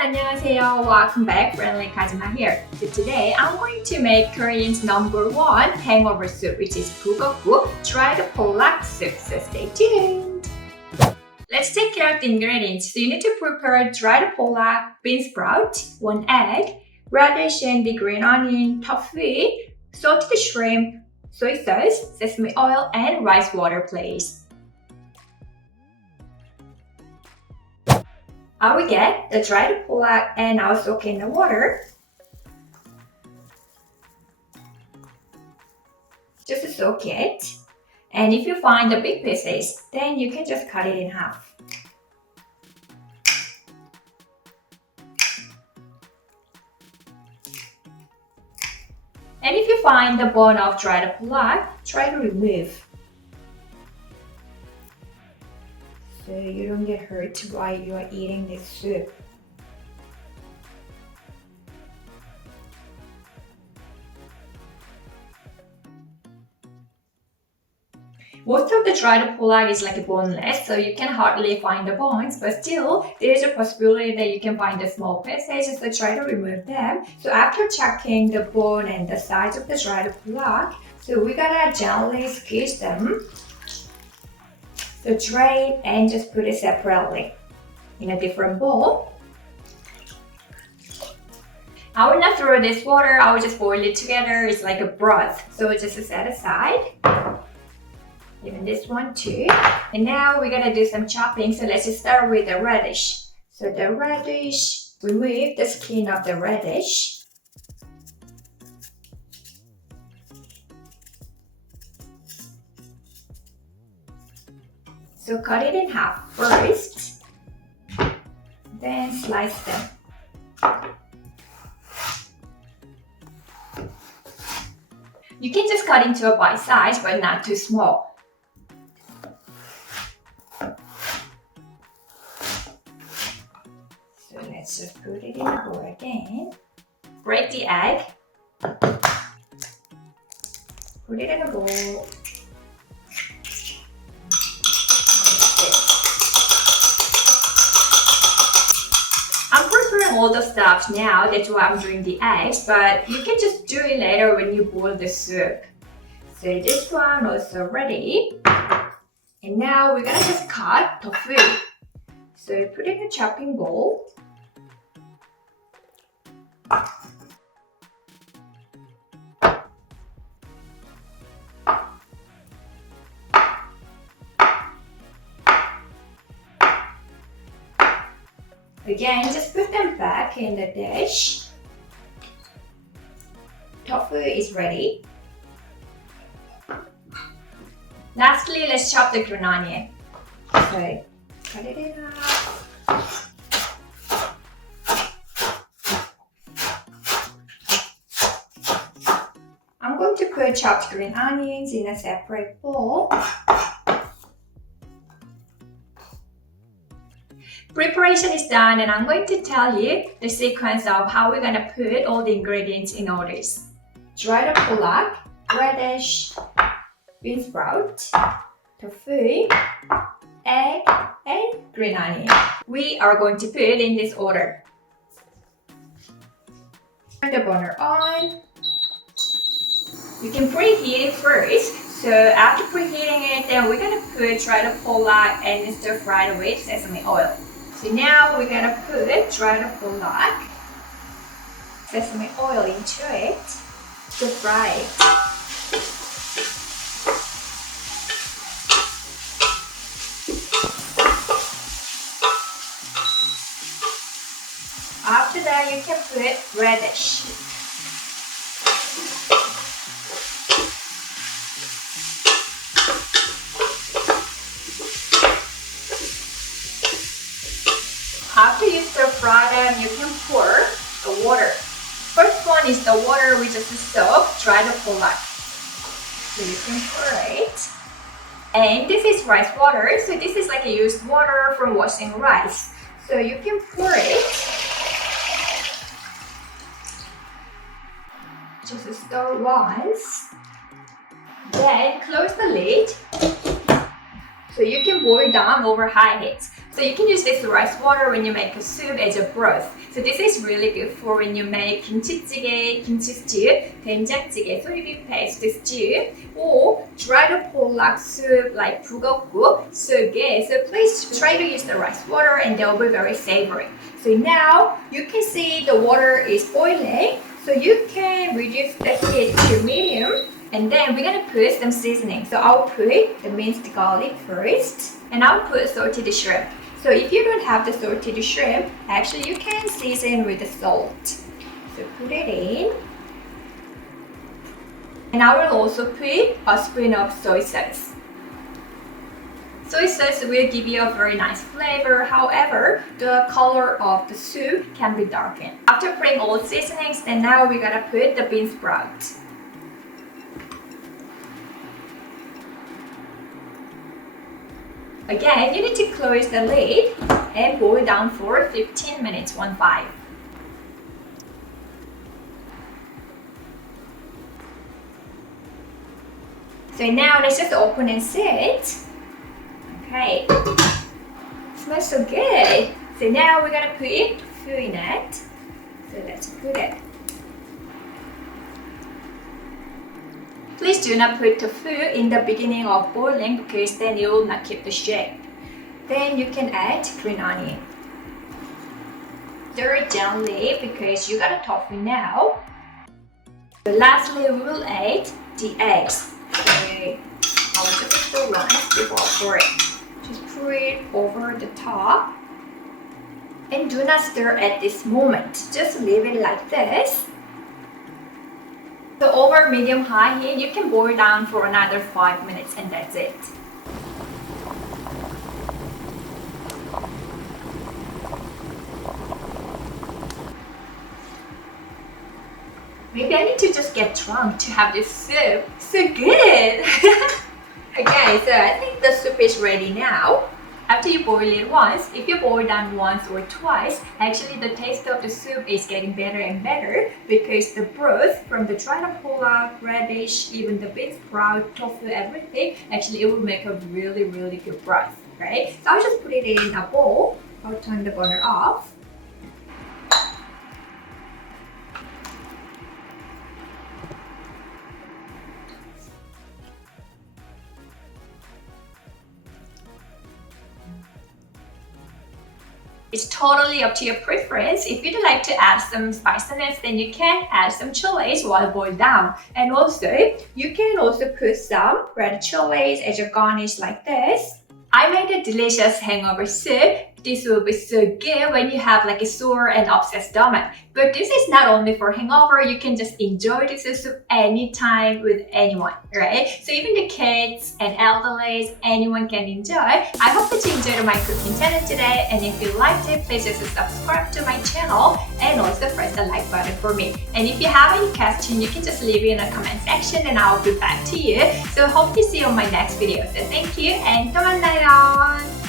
안녕하세요. Welcome back, Friendly Kajima here. So today I'm going to make Korean's #1 hangover soup, which is Bugeoguk dried pollack soup. So stay tuned. Let's take care of the ingredients. So you need to prepare dried pollack, bean sprout, 1 egg, radish and the green onion, tofu, salted shrimp, soy sauce, sesame oil, and rice water, please. I will get the dried pollack and I'll soak in the water. Just soak it. And if you find the big pieces, then you can just cut it in half. And if you find the bone of dried pollack, try to remove. So you don't get hurt while you are eating this soup. Most of the dried pollack is like boneless, so you can hardly find the bones, but still there is a possibility that you can find the small pieces, so try to remove them. So after checking the bone and the size of the dried pollack, so we're gonna gently squeeze them. So drain and just put it separately in a different bowl. I will not throw this water, I will just boil it together. It's like a broth. So just set aside. Even this one too. And now we're gonna do some chopping. So let's just start with the radish. So the radish, remove the skin of the radish. So cut it in half first, then slice them. You can just cut into a bite size, but not too small. So let's just put it in the bowl again. Break the egg. Put it in a bowl. All the stuff now, that's why I'm doing the eggs, but you can just do it later when you boil the soup. So this one also ready. And now we're gonna just cut tofu. So put it in a chopping bowl. Again, just put them back in the dish. Tofu is ready. Lastly, let's chop the green onion. So, cut it in half. I'm going to put chopped green onions in a separate bowl. Preparation is done and I'm going to tell you the sequence of how we're going to put all the ingredients in orders. Dried pollack, radish, bean sprout, tofu, egg, and green onion. We are going to put in this order. Turn the burner on. You can preheat it first. So after preheating it, then we're going to put dried pollack and stir fry with sesame oil. So now we're gonna put dried pollack, sesame oil into it to fry it. After that, you can put radish. After you stir fry them, you can pour the water. First one is the water we just soaked dried pollack. So you can pour it. And this is rice water. So this is like a used water from washing rice. So you can pour it. Just stir once. Then close the lid. So you can boil down over high heat. So you can use this rice water when you make a soup as a broth. So this is really good for when you make kimchi-jjigae, kimchi stew, 된장찌개, soybean paste stew, or dried pollack soup like Bugeoguk. So good. So please try to use the rice water and they'll be very savory. So now you can see the water is boiling. So you can reduce the heat to medium. And then we're gonna put some seasoning. So I'll put the minced garlic first, and I'll put salted shrimp. So if you don't have the salted shrimp, actually you can season with the salt. So put it in. And I will also put a spoon of soy sauce. Soy sauce will give you a very nice flavor. However, the color of the soup can be darkened. After putting all seasonings, then now we're gonna put the bean sprouts. Again, you need to close the lid and boil down for 15 minutes, 1-5. So now let's just open and see it. Okay, smells so good. So now we're gonna put food in it. So let's put it. Please do not put the food in the beginning of boiling because then it will not keep the shape. Then you can add green onion. Stir it gently because you got a tofu now. So lastly, we will add the eggs. So I will just put the rice before I pour it. Just pour it over the top. And do not stir at this moment. Just leave it like this. So over medium-high heat, you can boil down for another 5 minutes and that's it. Maybe I need to just get drunk to have this soup. So good! Okay, so I think the soup is ready now. After you boil it once, if you boil down once or twice, actually the taste of the soup is getting better and better because the broth from the dried pollack, radish, even the bean sprout, tofu, everything, actually it will make a really, really good broth, right? So I'll just put it in a bowl. I'll turn the burner off. It's totally up to your preference. If you'd like to add some spiciness, then you can add some chilies while boiled down. And also, you can also put some red chilies as a garnish like this. I made a delicious hangover soup. This will be so good when you have like a sore and upset stomach. But this is not only for hangover, you can just enjoy this soup anytime with anyone, right? So even the kids and elderly, anyone can enjoy. I hope that you enjoyed my cooking channel today. And if you liked it, please just subscribe to my channel and also press the like button for me. And if you have any question, you can just leave it in the comment section and I'll get back to you. So hope to see you on my next video. So thank you and 또 만나요.